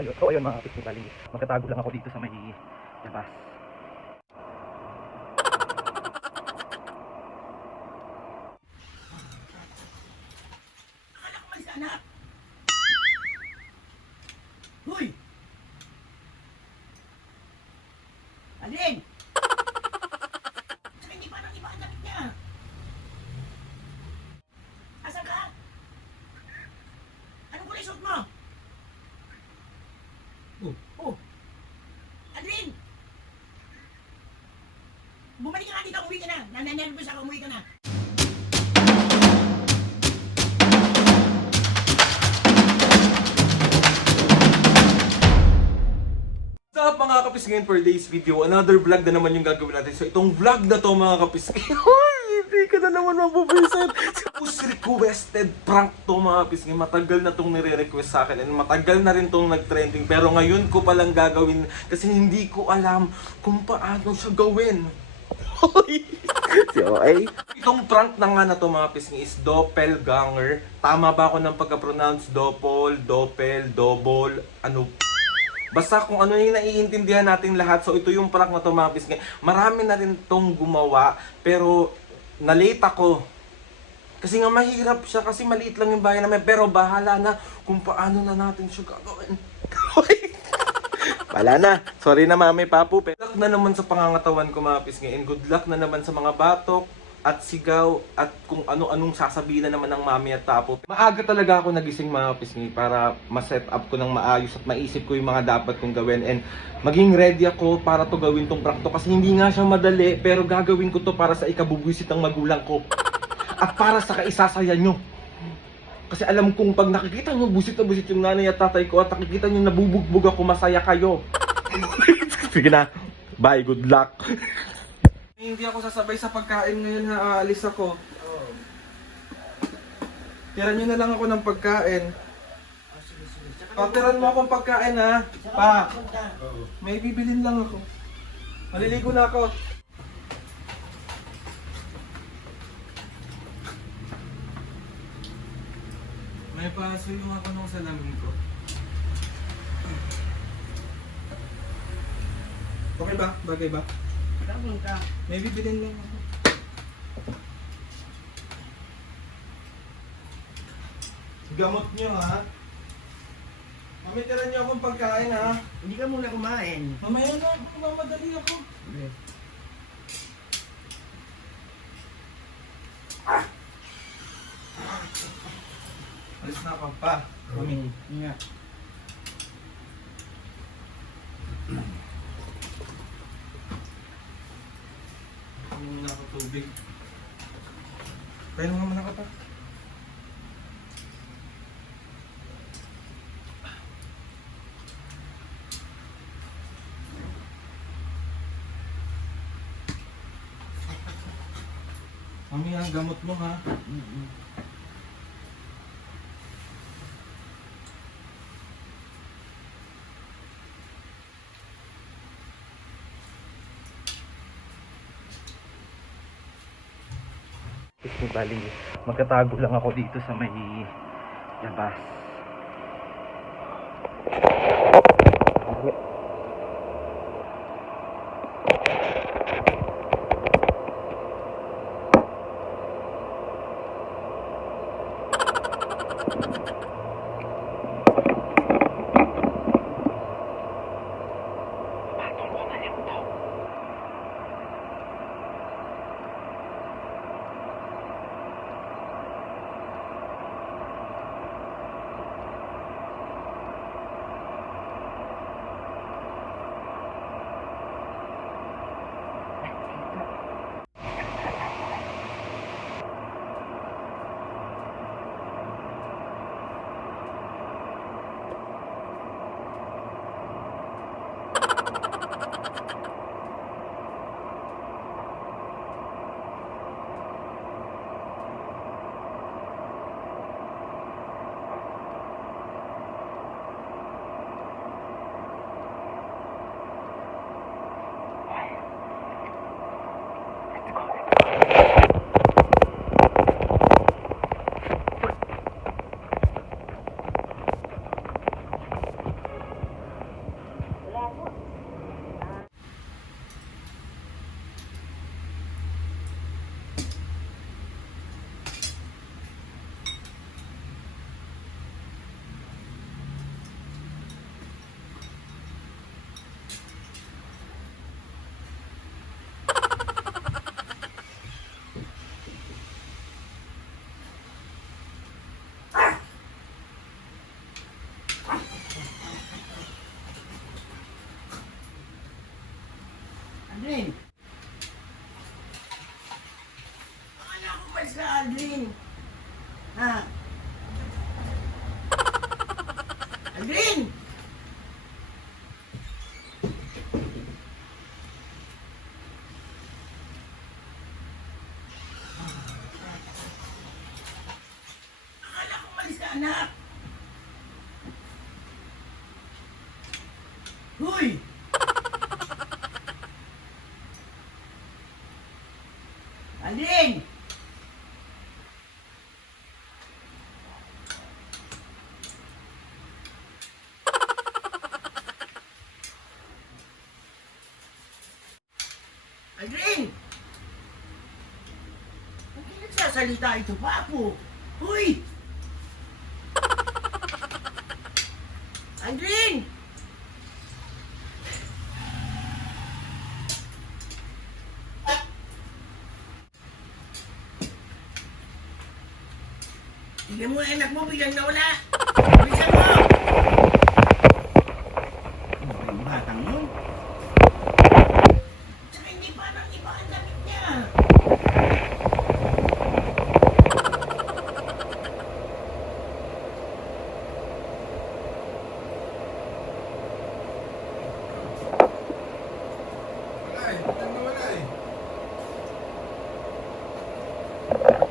ayun mga kapis, bali, magtatago lang ako dito sa may labas. Akala ko man sana. Hoy! Alin? Saka hindi pa nang iba ang damit niya. Asan ka? Anong kulay suot mo? Oh. Alin? Bumalik ka nga dito, umuwi ka na. Nanannervous ako, umuwi ka na. What's up mga kapisngin, for today's video, another vlog na naman yung gagawin natin. So itong vlog na to mga kapisngin, hindi ka na naman mabubisit. Most requested prank to mga kapisngin. Matagal na tong nire-request sa akin and matagal na rin tong nag-trending. Pero ngayon ko palang gagawin kasi hindi ko alam kung paano siya gawin. Okay. Itong prank na nga na to mga pisngi is doppelganger. Tama ba ako ng pagka-pronounce? Doppel, double, ano? Basta kung ano yung naiintindihan natin lahat. So ito yung prank na to mga pisngi. Marami na rin tong gumawa pero na-late ako. Kasi nga mahirap siya kasi maliit lang yung bahay namin. Pero bahala na kung paano na natin siya gagawin. Wala na. Sorry na mami, papu. Good luck na naman sa pangangatawan ko mga pisngi. And good luck na naman sa mga batok at sigaw at kung ano-anong sasabihin na naman ng mami at papu. Maaga talaga ako nagising mga pisngi para ma-set up ko ng maayos at maisip ko yung mga dapat kong gawin. And maging ready ako para to gawin tong prank to. Kasi hindi nga siya madali pero gagawin ko to para sa ikabubwisit ng magulang ko. At para sa kaisasaya nyo. Kasi alam kong pag nakikita nyo busit na busit yung nanay at tatay ko at nakikita nyo nabubugbog ako, masaya kayo. Sige na. Bye, good luck. Hindi ako sasabay sa pagkain ngayon ha, aalis ako. Tira nyo na lang ako ng pagkain. Tiran mo akong pagkain ha. Pa, may bibilin lang ako. Maliligo na ako. May paso yung ako nung salamin ko. Okay ba? Bagay ba? Tapon ka. May bibilin lang ako. Gamot nyo ha? Mamitiran nyo akong pagkain ha? Hindi ka muna kumain. Mamaya na, mamadali ako. Okay. Alis na ako pa. Mami. Nga. Muna ako tubig. Kaya naman ako pa. Mami, ang gamot mo ha. Bali, magtatago lang ako dito sa may labas. Aldrin. Akala ko ba sa Aldrin? Ha? Aldrin! Akala ko malis ka, anak. Huy! Aldrin! Aldrin! Hindi nagsasalita ito, Papo. Huy! Aldrin! Tignan mo anak mo, biglang nawala. Bilisan mo! Ano ba yung batang yun? Tsaka hindi pa nang iba ang damit niya. Wala eh, biglang nawala eh.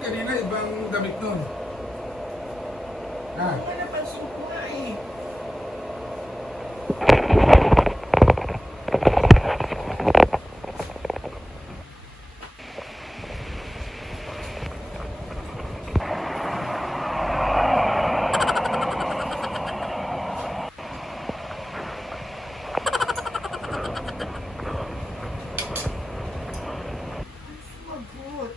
Kanina ibang damit nun. Ah, Ano napansin ko nga eh. Sumagot.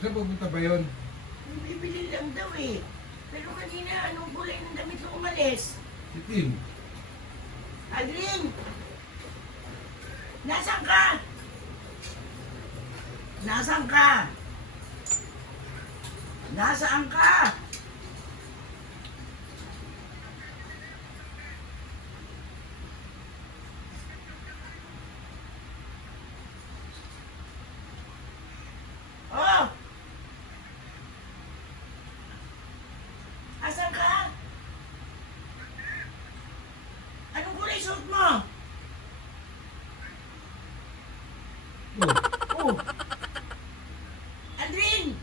saan pupunta ba yun? Bibili lang daw eh. Pero kanina, anong kulay ng damit na umalis? Itim. Aldrin! Nasaan ka? Nasaan ka? Nasaan ka? Oh! Asan ka? Anong kulay suot mo? Oh, Oh! Aldrin!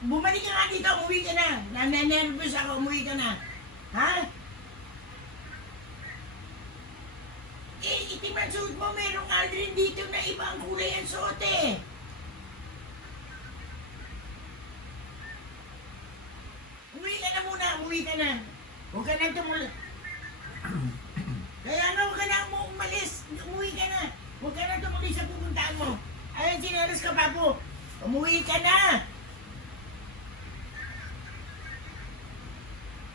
Bumalik ka nga dito, umuwi ka na. Nanenervous ako, umuwi ka na. Ha? Eh, itim ang suot mo, merong Aldrin dito na ibang kulay ang suot eh. Umuwi ka na muna, umuwi ka na. Huwag ka na tumula. Kaya nga, huwag ka na umalis. Umuwi ka na. Huwag ka na tumuloy sa pupuntaan mo. Ayun, sinelas ka, Papo. Umuwi ka na.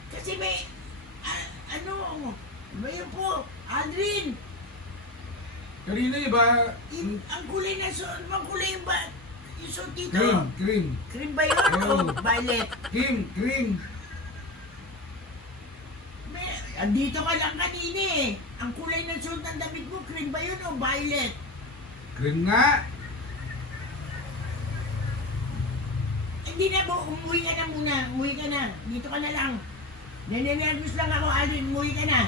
Kasi may, ano yun po, Aldrin, kanina iba. ang kulay na suot mo, kulay yung ba, yung suot dito. Cream. Cream ba yun o Oo. violet? Cream. Andito ka lang kanina eh. Ang kulay ng suot ng damit mo, cream ba yun o violet? Cream nga. Hindi na po, umuwi ka na muna, umuwi ka na. Dito ka na lang. Ninenervous lang ako, Aldrin, umuwi ka na.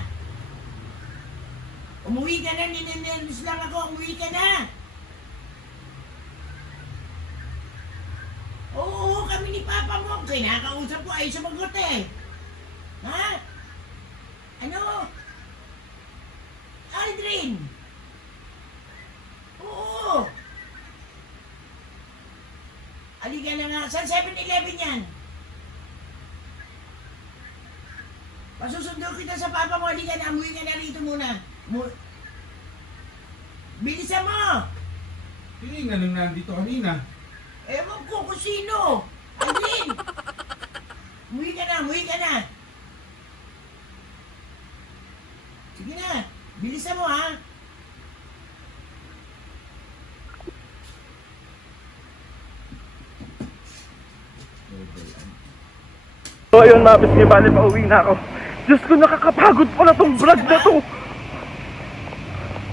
Umuwi ka na, ninenervous lang ako, umuwi ka na. Oo, kami ni Papa mo. Kinakausap ko, ay sumagot eh. Ha? Ano? Aldrin! Oo! Halika na nga. Saan 7-Eleven yan? Pasusundo kita sa Papa mo. Halika na. Amuwi ka na rito muna. Bilisan mo! Tinignan nung nandito kanina. Ewan ko kung sino. Aldrin! Umuwi ka na. Umuwi ka na. Sige na. Bilisan mo ha. yun, mapis niya, bali pauwi na ako. Diyos ko, nakakapagod pala tong vlog na to.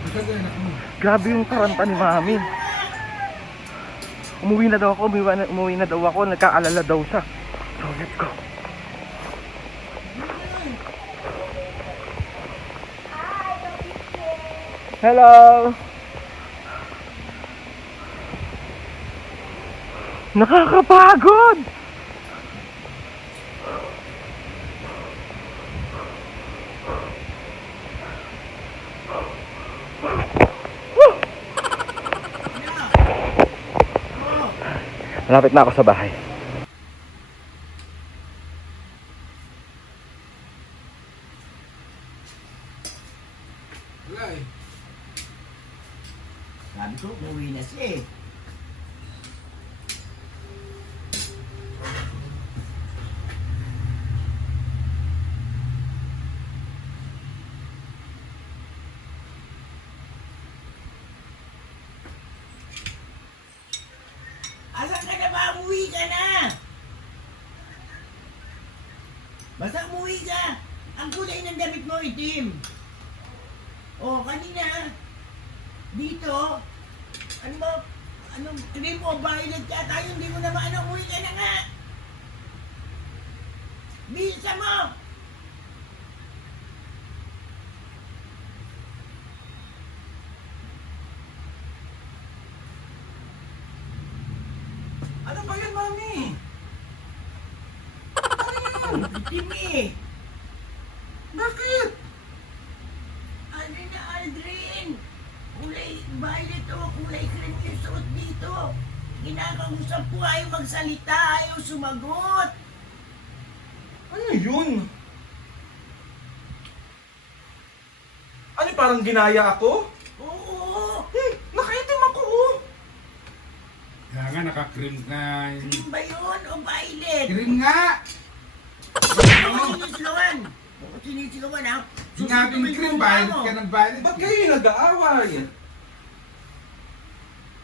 Maganda na ako. Grabe yung taranta ni Mami. Umuwi na daw ako, umuwi na daw ako, nagkaalala daw siya. So, let's go. Hello! Nakakapagod! Malapit na ako sa bahay. Wala eh. Sabi ko, umuwi na siya eh. Asan ka na ba? Umuwi ka na! Basta umuwi ka! Ang kulay ng damit mo itim. Oh, kanina, dito, ano ba, anong cream o violet ka tayo, hindi mo naman ano, umuwi ka na nga! Bisa mo! Ano ba yan, Mami? Itim eh! Bakit? Ano na, Aldrin? Kulay violet o kulay cream yung suot dito. Ginakausap ko, ayaw magsalita, ayaw sumagot. Ano yun? Ano, parang ginaya ako? Oo! Nakaitim ako, oh. Kaya nga naka-cream na yun. Cream ba yun o violet? Cream nga! Ako sinisigawan. Ako sinisigawan ha. Sinabing cream, violet ka ng violet. Ba't kayo nag-aaway?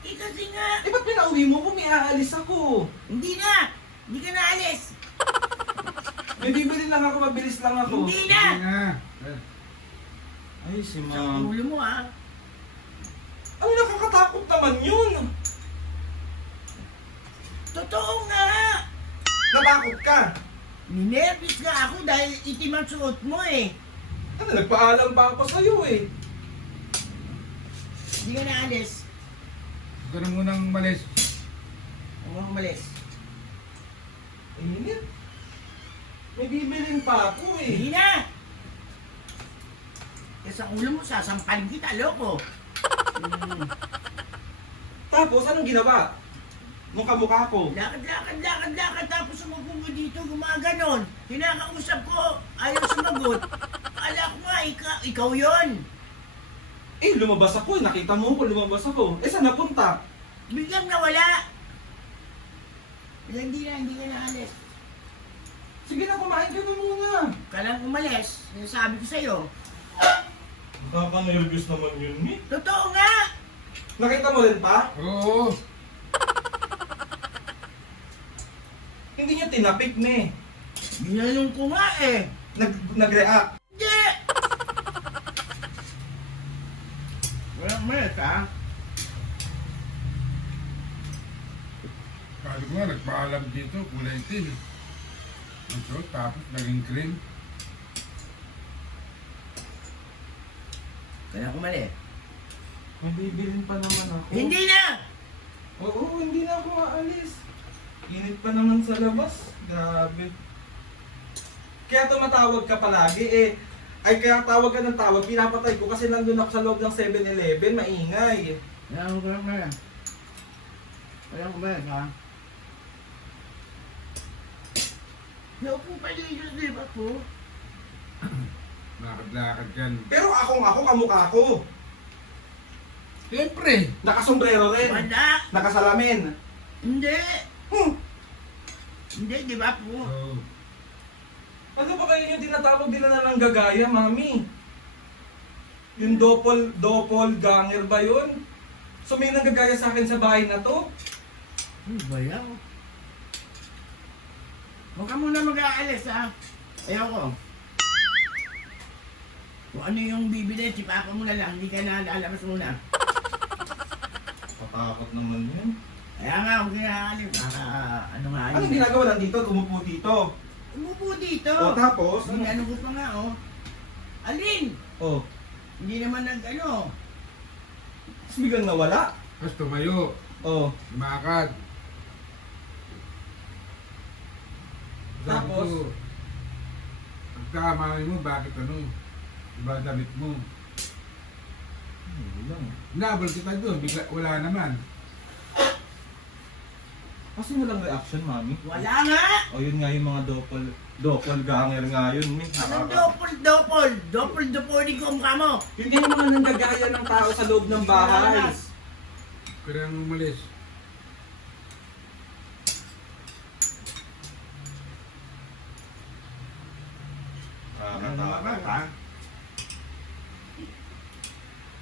Eh kasi nga, Eh, ba't pinauwi mo kung aalis ako? hindi na. Hindi ka na alis. May bibili lang ako, mabilis lang ako. Hindi na. Cream nga. Ay, si Sa Ma'am. ulo mo ha. Ano, nakakatakot naman yun? Totoo nga. Natakot ka? Ninervous nga ako dahil itim ang suot mo eh. Ano, nagpaalam pa ako sa'yo eh. Hindi ka na alis. Huwag ka na munang malis. Huwag kang umalis. Init. May bibilin pa ako eh. Hindi na. Kasi sa ulo mo, sasampalin kita, loko. Tapos, anong ginawa? Nung kamukha ko. Lakad, tapos sumupo mo dito, gumaganon. Kinakausap ko, ayaw sumagot. Akala ko nga, ikaw yon. Eh, lumabas ako eh. Nakita mo ko, lumabas ako. Eh, saan napunta? Biglang nawala. Hindi ka na alis. Sige na, kumain ka na muna. Ka lang umalis, sinasabi ko sa'yo. Nakaka-nervous naman yun, eh. Totoo nga! Nakita mo rin pa? Oo. Hindi niya tinapik, ne. Ginanong ko nga eh. Nag-react. Hindi! Walang umalis ha? Sabi ko nga, nagpaalam dito, kulay itim. Ang suot, tapos naging cream. Kaya umalis. May bibilin pa naman ako. Hindi na! Oo, hindi na ako maalis. Init pa naman sa labas. Grabe. Kaya tumatawag ka palagi eh. Ay, kaya tawag ka ng tawag, pinapatay ko kasi nandun ako sa loob ng 7-Eleven, maingay. Walang umalis. Walang umalis ha? Naupo pa dito, di ba po? Lakad-lakad yan. Pero ako, kamukha ko. Siyempre! Nakasombrero rin. Wala! Nakasalamin. Hindi! Hmm. Hindi, di ba po? Oo. Ano ba kayo yung tinatawag nila na ng gagaya, mami? Yung doppelganger ba yun? So may nanggagaya sa akin sa bahay na to? Ano ba yan? Huwag ka muna mag-aalis, ha? Ayoko. Kung ano yung bibili, si Papa mo na lang. Hindi ka na lalabas muna. Patakot naman yun. Kaya nga, huwag ka aalis. Ano nga yun? Anong ginagawa lang dito? Umupo dito. Umupo dito. O tapos? Ano ko pa nga, oh. Alin? Oh, Hindi naman nag-ano. tapos biglang nawala. Tapos tumayo, Oh, lumakad. Sabi Tapos? ko, pagkakamali mo, bakit ano? Iba damit mo. hindi lang. Nabal kita doon, bigla, wala naman. Kasi walang reaction, mami. Wala nga! O yun nga yung mga doppelganger nga yun, mi. Anong doppel-doppel ko mukha mo. Hindi yung mga nanggagaya ng tao sa loob ng bahay. Kaya nang umalis.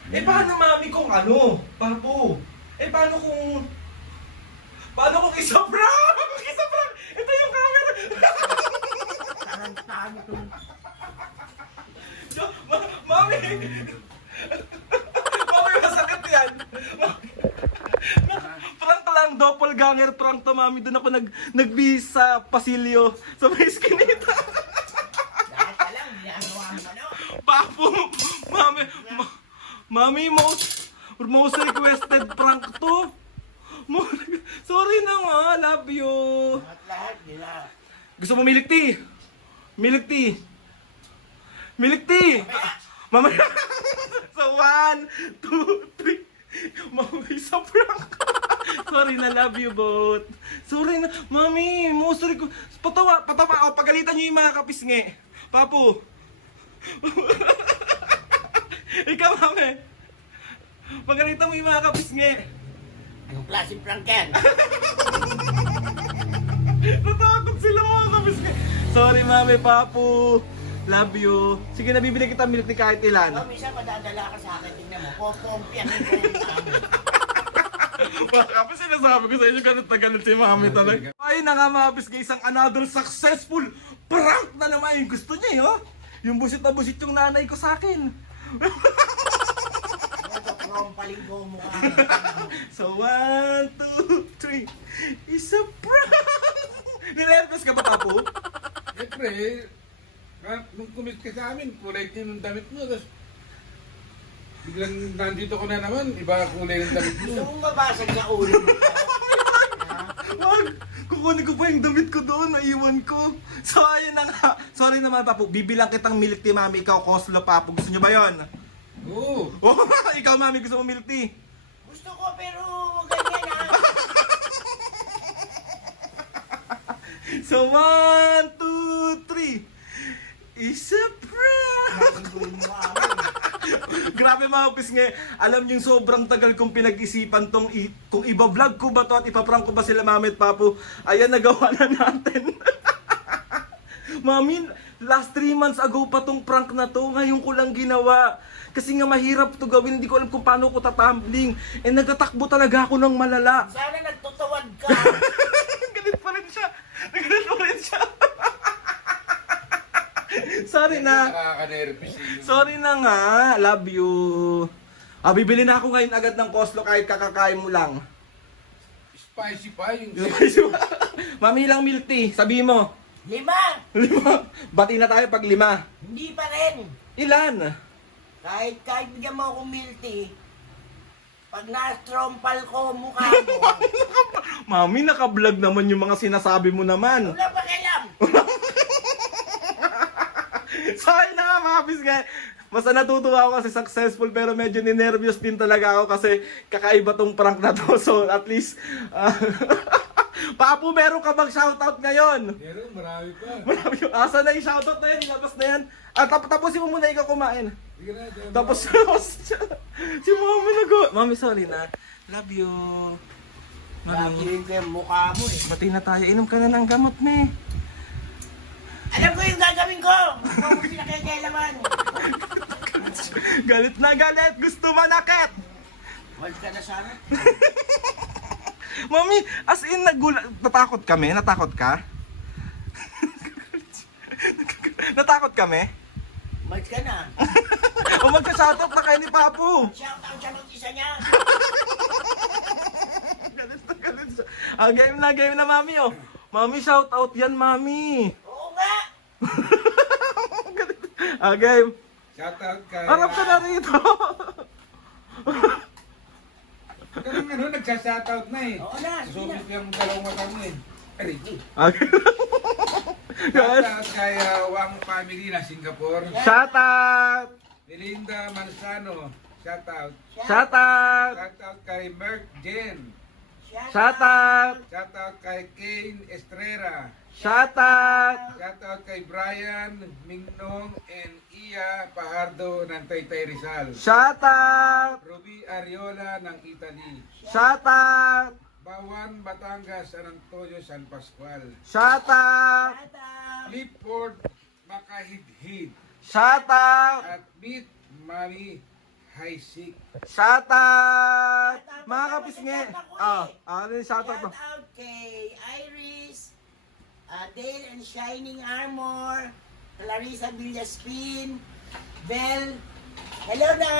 Eh paano mami kung ano? Papo. Eh paano kung... Paano kung isa prank? Isa prank! Ito yung camera! Tarantado to. Mami! Mami, masakit yan! Prank lang, doppelganger prank to, mami. Doon ako nagbihis sa pasilyo sa may skinita. Dahil ka lang, ginagawa mo ano. Papo! Mami! Mami, most requested prank to. Sorry na nga, love you. Lahat nila. Gusto mo milk tea? Milk tea? Milk tea! Mamaya! So, 1, 2, 3. Mami, sa prank. Sorry na, love you both. Sorry na. Mami, most requested. Patawa. O, pagalitan niyo yung mga kapisngi. Papo. Ikaw, mami. Pagalitan mo yung mga kapisngi. Anong klaseng prank yan? Natakot sila mga kapisngi. Sorry, mami, papo. Love you. Sige, nabibili kita milk tea kahit ilan. So, minsan madadala ka sa akin, tingnan mo. Popompiyan ko yung amin. Kapag sinasabi ko sa inyo, ganun na ganun si mami talaga. Ay na nga mga pisngi, isang another successful prank na naman yung gusto niya, oh. Yung busit na busit yung nanay ko sa akin. Ito, krompaling ko mukha mo. So, 1, 2, 3. Isa prank! Ninervous ka ba, Papo? Siyempre, nung kumit ka sa amin, kulay din ng damit mo. Tapos, biglang nandito ko na naman, iba kulay ng damit Gusto mo. mong mabasag sa ulo mo. Wag! Kukunin ko pa yung damit ko doon, naiwan ko. So, ayun na nga. Sorry naman, Papo. Bibilang kitang milk tea, mami. Ikaw, Koslo, Papo. Gusto nyo ba yun? Oo. Oh, ikaw, mami. Gusto mo milk tea? Gusto ko pero ganyan ha. So, 1, 2, 3. Isa prank! Matinggoy mo amin. Grabe mga pisngi. Alam niyo sobrang tagal kong pinag-isipan kung iba-vlog ko ba to at ipaprank ko ba sila mami at papo. Ayan, nagawa na natin. Mami, last 3 months ago pa tong prank na to. Ngayon ko lang ginawa. Kasi nga mahirap to gawin. Hindi ko alam kung paano ko tatumbling. Eh, nagtatakbo talaga ako ng malala. Sana nagtutawad ka. Galit pa rin siya. Galit pa rin siya. Sorry na. Nakaka-nervous yun. Sorry na nga. Love you. Bibili na ako ngayon agad ng Koslo kahit kakakain mo lang. Spicy pa yung... Mami, ilang milk tea? Sabi mo. 5. 5. Bati na tayo pag 5. Hindi pa rin. Ilan? Kahit bigyan mo akong milk tea, pag na-strompal ko mukha mo, Mami, naka-vlog naman yung mga sinasabi mo naman. wala pa kailam. Sorry na nga mga pisngi. Basta natutuwa ako kasi successful pero medyo ninervyos din talaga ako kasi kakaiba tong prank na to. So at least, Papo, meron ka bang shoutout ngayon? Meron, marami pa. Marami yung asa na yung shoutout na yan, ilabas na yan. Tapusin mo muna ikaw kumain. Sige na, dyan. Tapos si mami Mami, sorry na. Love you. Mami, Lagi ko yung mukha mo eh. bati na tayo. Inom ka na ng gamot, me. Alam ko yung gagawin ko. Huwag mo pinakikailaman. Galit na galit. Gusto manakit. Wag ka na sana. Mami, as in natakot kami. Natakot ka? Natatakot kami? Mas ka na. O magka-shoutout na kayo ni Papu. Shout out siya mag-isa niya. Galit siya. Game na, mami, oh. Mami, shoutout yan, mami. Oo nga. Game. Shoutout kay... Harap ka na rito. Kanang ano, nagsa-shoutout na eh. Oo na, sige na. Susubit yung dalawang mata mo eh. Ay, Okay. Guys, shoutout kay Wang family na Singapore. shoutout. Melinda Manzano, shoutout. Shoutout. Shoutout kay Merck Jen. Shoutout. Shoutout kay Kane Estrera. Shoutout. Shoutout kay Brian Mingnong and Iya Pajardo ng Taytay Rizal. Shoutout. Ruby Ariola ng Italy. Shoutout. Bawan Batangas, San Antonio, San Pascual. Shoutout. Clifford Makahidhid. Shoutout. At Meet Mami Haisik. Shoutout. Mga kapisngi. Ano yung shoutout mo? Shout out kay Iris, Dale and Shining Armor, Clarissa Villaspin, Bell. Hello na!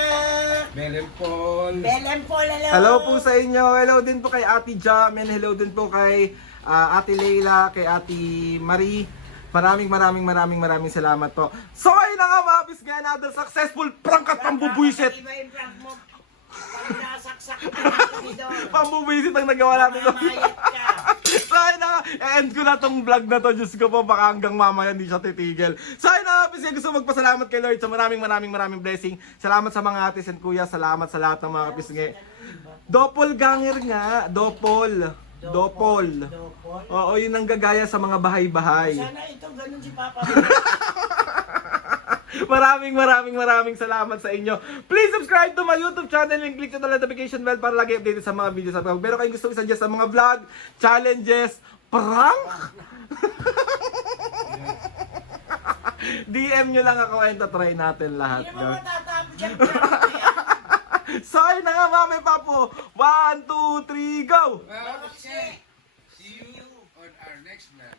Belen Paul. Bell and Paul, hello! Hello po sa inyo. Hello din po kay Ate Jam. And hello din po kay Ate Leila, kay Ate Marie. Maraming salamat po. So ayun na nga mga kapisngi, another successful prank at pambubuisit. Iba yung prank mo. Pag nasaksak ka dito. Pambubuisit ang nagawa natin. Mamayat ka. So ayun na nga, end ko na tong vlog na to. Diyos ko po, baka hanggang mamaya hindi siya titigil. So ayun na nga, kasi gusto magpasalamat kay Lord sa maraming blessing. Salamat sa mga atis and kuya. Salamat sa lahat ng mga kapisngi. Doppelganger nga. Doppel. Oo, yun ang gagaya sa mga bahay-bahay. Sana ito ganun si Papa. Maraming salamat sa inyo. Please subscribe to my YouTube channel and click the notification bell para lagi updated sa mga videos. Pero kayong gusto i-suggest sa mga vlog, challenges, prank? DM nyo lang ako and try natin lahat. Hindi mo matatapos yan. So ayun na nga mami papo. 1, 2, 3, go! Well, see you on our next vlog.